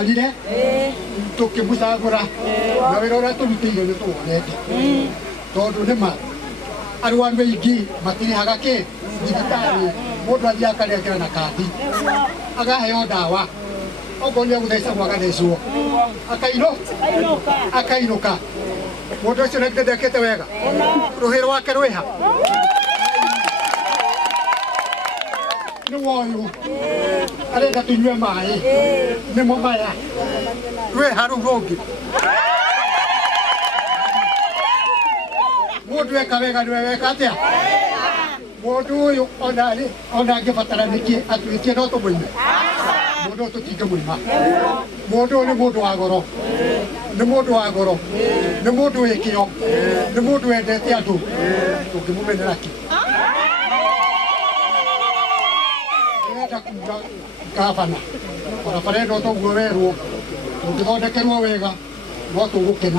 Alire? Toke musagura. Nawerora to mitiyo ne to ne. To ne ma. Arwan be igi matini hagake digitali. Modwa dia kale kira na kati. Aga hayo dawa. Ogolia udesa waga desuo. Akainoka. Modwa chene de kete wega. Rohero wa keroeha. Nuoyo. Ale da tunywe mai. Ne mo maya. We haru rogi. Modu e kavega due katia. Modu yo ona ke fatara niki atu ke no to boime. Modu to tika boima. Modu ne modu agoro. Ne modu agoro. Ne modu e kio. Ne modu e de tiatu. To ke mo benaki. Kafana. Para fare no to guerrero. To de keru wega. No to gukena.